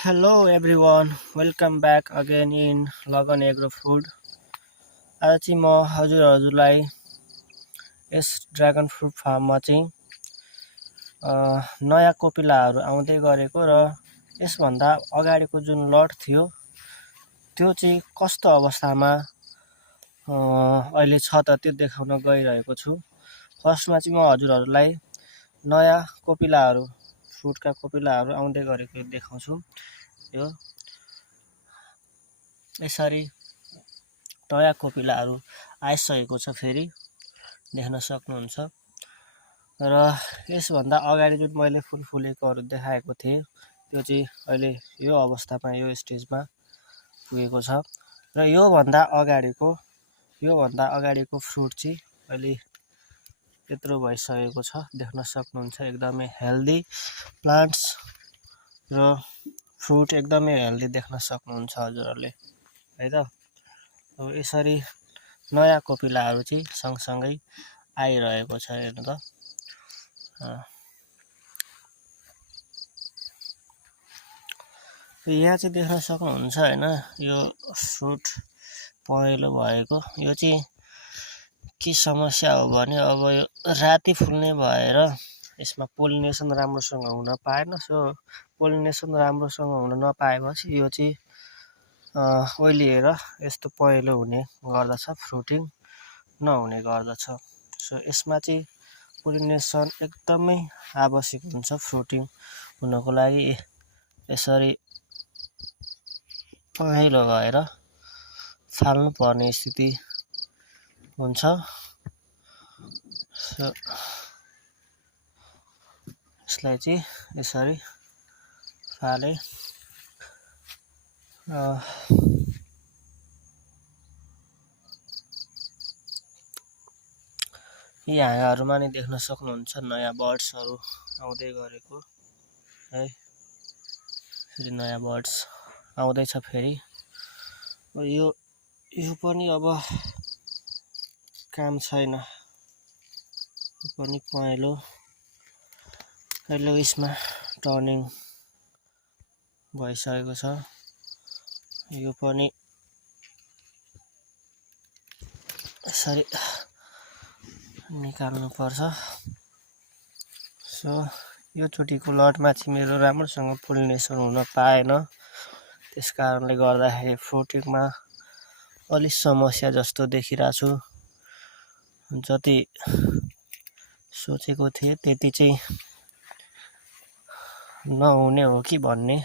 Hello everyone, welcome back again in Lagan Agro Food. आज चाहिँ म हजुरहरूलाई यस ड्रागन फ्रुट फार्ममा चाहिँ नयाँ कोपिलाहरू आउँदै गरेको र यसभन्दा अगाडिको जुन लट थियो त्यो चाहिँ कस्तो अवस्थामा अहिले छ त त्यो देखाउन गइरहेको छु। फर्स्टमा चाहिँ म हजुरहरूलाई नयाँ कोपिलाहरू फ्रुटका कोपिलाहरू आउँदै गरेको देखाउँछु। यो यसरी नयाँ कोपिलाहरू आइसकेको छ, फेरि देख्न सक्नुहुन्छ। र यसभन्दा अगाडि जुन मैले फुलेकोहरू देखाएको थिएँ त्यो चाहिँ अहिले यो अवस्थामा यो स्टेजमा पुगेको छ। र योभन्दा अगाडिको फ्रुट चाहिँ अहिले यत्रो भइसकेको छ, देख्न सक्नुहुन्छ। एकदमै हेल्दी प्लान्ट्स र फ्रुट एकदमै हेल्दी देख्न सक्नुहुन्छ हजुरहरूले, है त। यसरी नयाँ कोपिलाहरू चाहिँ सँगसँगै आइरहेको छ, हेर्नु त। यहाँ चाहिँ देख्न सक्नुहुन्छ हैन, यो फ्रुट पहेँलो भएको। यो चाहिँ के समस्या हो भने अब यो राति फुल्ने भएर यसमा पोलिनेसन राम्रोसँग हुन पाएन। सो पोलिनेसन राम्रोसँग हुन नपाएपछि यो चाहिँ ओइलिएर यस्तो पहेँलो हुने गर्दछ, फ्रुटिङ नहुने गर्दछ। सो यसमा चाहिँ पोलिनेसन एकदमै आवश्यक हुन्छ फ्रुटिङ हुनको लागि। यसरी पहेँलो भएर फाल्नु पर्ने स्थिति हुन्छ। सो यसलाई चाहिँ यसरी फाले यी हाँगाहरूमा नि देख्न सक्नुहुन्छ नयाँ बर्ड्सहरू आउँदै गरेको है। फेरि नयाँ बर्ड्स आउँदैछ फेरि। यो पनि अब काम छैन, यो पनि पहेँलो यसमा टर्निङ भइसकेको छ। यो पनि यसरी निकाल्नु पर्छ। सो यो चोटिको लटमा चाहिँ मेरो राम्रोसँग पोलिनेसन हुन पाएन, त्यस कारणले गर्दाखेरि फ्रुटिङमा अलि समस्या जस्तो देखिरहेको छु। जति सोचेको थिएँ त्यति चाहिँ नहुने हो कि भन्ने